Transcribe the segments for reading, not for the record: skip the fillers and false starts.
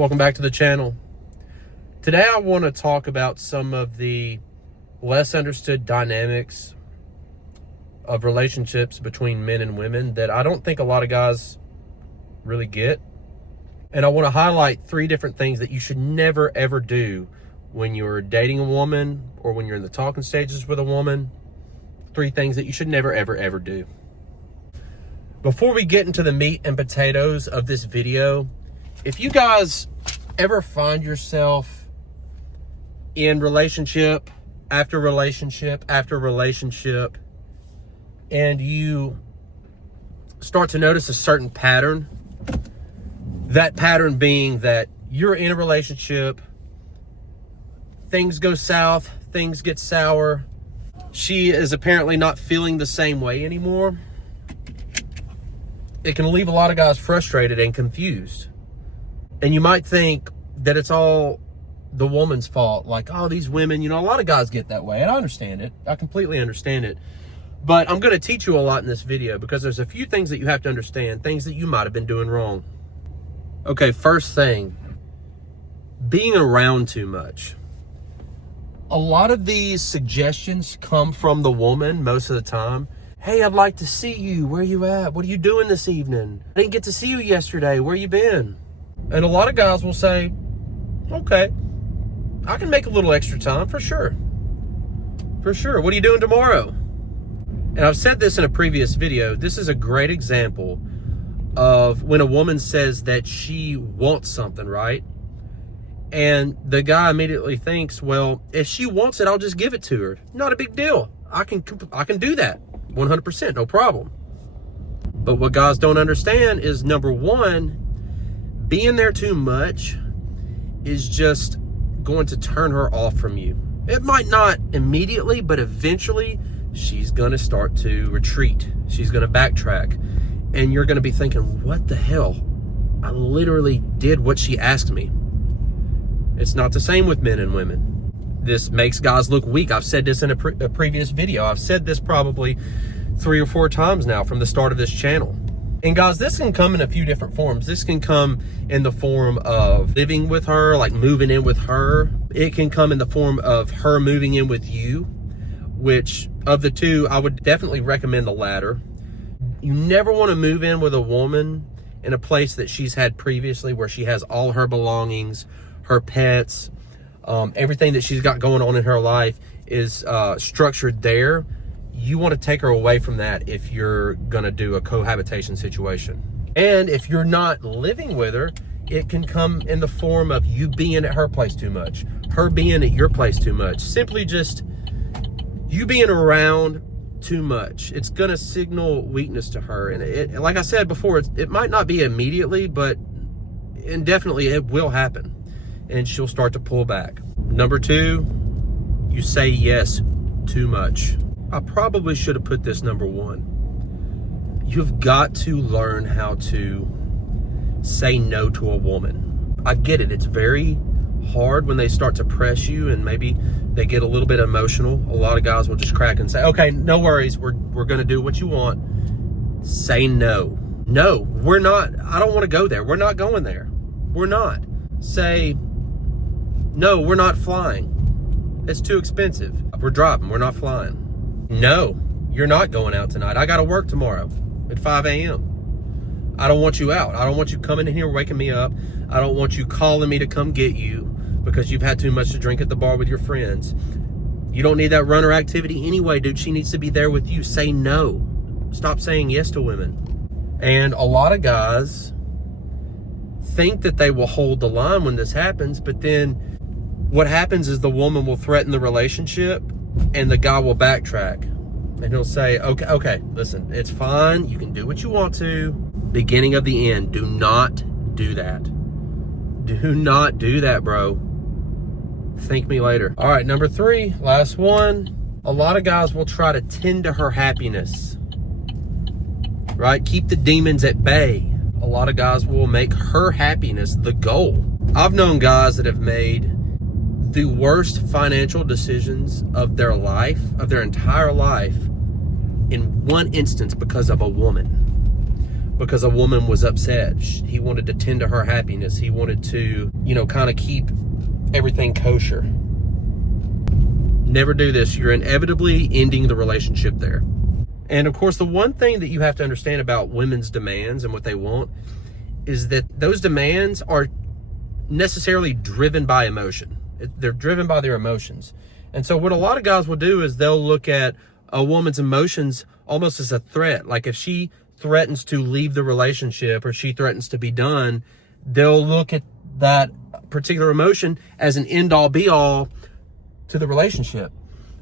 Welcome back to the channel. Today I want to talk about some of the less understood dynamics of relationships between men and women that I don't think a lot of guys really get. And I want to highlight 3 different things that you should never ever do when you're dating a woman or when you're in the talking stages with a woman. 3 things that you should never ever do. Before we get into the meat and potatoes of this video, if you guys ever find yourself in relationship after relationship after relationship, and you start to notice a certain pattern, that pattern being that you're in a relationship, things go south, things get sour, she is apparently not feeling the same way anymore, it can leave a lot of guys frustrated and confused. And you might think that it's all the woman's fault. Like, oh, these women, a lot of guys get that way. And I understand it. I completely understand it. But I'm going to teach you a lot in this video because there's a few things that you have to understand, things that you might have been doing wrong. Okay, first thing, being around too much. A lot of these suggestions come from the woman most of the time. Hey, I'd like to see you. Where you at? What are you doing this evening? I didn't get to see you yesterday. Where you been? And a lot of guys will say, okay, I can make a little extra time for sure. For sure. What are you doing tomorrow? And I've said this in a previous video. This is a great example of when a woman says that she wants something, right? And the guy immediately thinks, well, if she wants it, I'll just give it to her. Not a big deal. I can do that 100%, no problem. But what guys don't understand is, number one, being there too much is just going to turn her off from you. It might not immediately, but eventually she's going to start to retreat. She's going to backtrack. And you're going to be thinking, what the hell? I literally did what she asked me. It's not the same with men and women. This makes guys look weak. I've said this in a previous video. I've said this probably 3 or 4 times now from the start of this channel. And guys, this can come in a few different forms. This can come in the form of living with her, like moving in with her. It can come in the form of her moving in with you, which of the two, I would definitely recommend the latter. You never want to move in with a woman in a place that she's had previously, where she has all her belongings, her pets, everything that she's got going on in her life is structured there. You want to take her away from that if you're going to do a cohabitation situation. And if you're not living with her, it can come in the form of you being at her place too much, her being at your place too much, simply just you being around too much. It's going to signal weakness to her. And it, like I said before, it might not be immediately, but indefinitely it will happen. And she'll start to pull back. Number 2, you say yes too much. I probably should have put this number 1. You've got to learn how to say no to a woman. I get it. It's very hard when they start to press you and maybe they get a little bit emotional. A lot of guys will just crack and say, okay, no worries. We're going to do what you want. Say no. No, we're not. I don't want to go there. We're not going there. We're not. Say, no, we're not flying. It's too expensive. We're driving. We're not flying. No, you're not going out tonight. I got to work tomorrow at 5 a.m. I don't want you out. I don't want you coming in here waking me up. I don't want you calling me to come get you because you've had too much to drink at the bar with your friends. You don't need that runner activity anyway, dude. She needs to be there with you. Say no. Stop saying yes to women. And a lot of guys think that they will hold the line when this happens, but then what happens is the woman will threaten the relationship and the guy will backtrack and he'll say, okay, listen, it's fine. You can do what you want to. Beginning of the end. Do not do that. Do not do that, bro. Thank me later. All right, number 3, last one. A lot of guys will try to tend to her happiness, right? Keep the demons at bay. A lot of guys will make her happiness the goal. I've known guys that have made the worst financial decisions of their life, of their entire life, in one instance because of a woman. because a woman was upset. He wanted to tend to her happiness. He wanted to, you know, kind of keep everything kosher. Never do this. You're inevitably ending the relationship there. And of course, the one thing that you have to understand about women's demands and what they want is that those demands are necessarily driven by emotion. They're driven by their emotions. And so what a lot of guys will do is they'll look at a woman's emotions almost as a threat. Like if she threatens to leave the relationship or she threatens to be done, they'll look at that particular emotion as an end-all be-all to the relationship.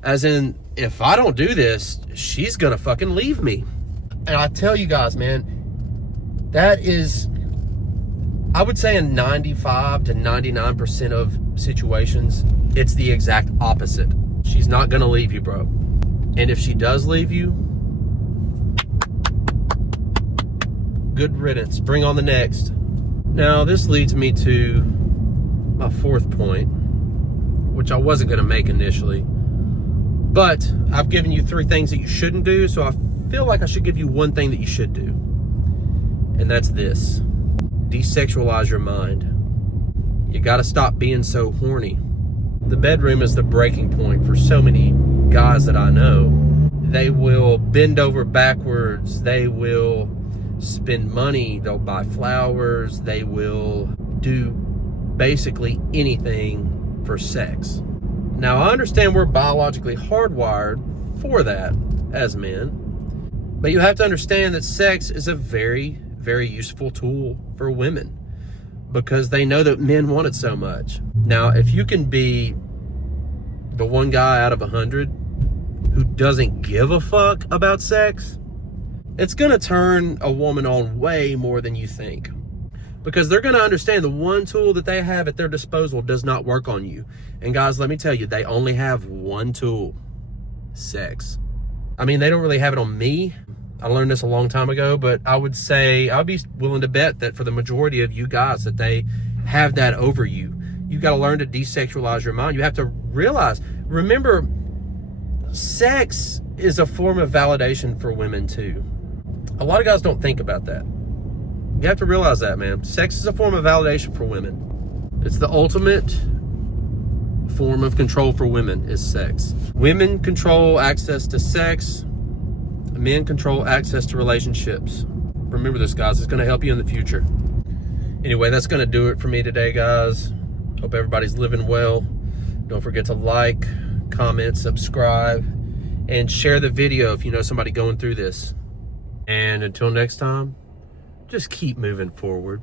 As in, if I don't do this, she's gonna fucking leave me. And I tell you guys, man, that is, I would say in 95 to 99% of situations, it's the exact opposite. She's not gonna leave you, bro. And if she does leave you, good riddance. Bring on the next. Now, this leads me to my fourth point, which I wasn't gonna make initially. But I've given you 3 things that you shouldn't do, so I feel like I should give you one thing that you should do. And that's this. Desexualize your mind. You gotta stop being so horny. The bedroom is the breaking point for so many guys that I know. They will bend over backwards. They will spend money. They'll buy flowers. They will do basically anything for sex. Now, I understand we're biologically hardwired for that as men, but you have to understand that sex is a very, very useful tool for women because they know that men want it so much. Now, if you can be the one guy out of 100 who doesn't give a fuck about sex, it's gonna turn a woman on way more than you think. Because they're going to understand the one tool that they have at their disposal does not work on you. And guys, let me tell you, they only have one tool: sex. I mean, they don't really have it on me. I learned this a long time ago, but I would say, I'd be willing to bet that for the majority of you guys that they have that over you. You've got to learn to desexualize your mind. You have to realize, remember, sex is a form of validation for women too. A lot of guys don't think about that. You have to realize that, man. Sex is a form of validation for women. It's the ultimate form of control for women is sex. Women control access to sex. Men control access to relationships. Remember this, guys. It's going to help you in the future. Anyway, that's going to do it for me today, guys. Hope everybody's living well. Don't forget to like, comment, subscribe, and share the video if you know somebody going through this. And until next time, just keep moving forward.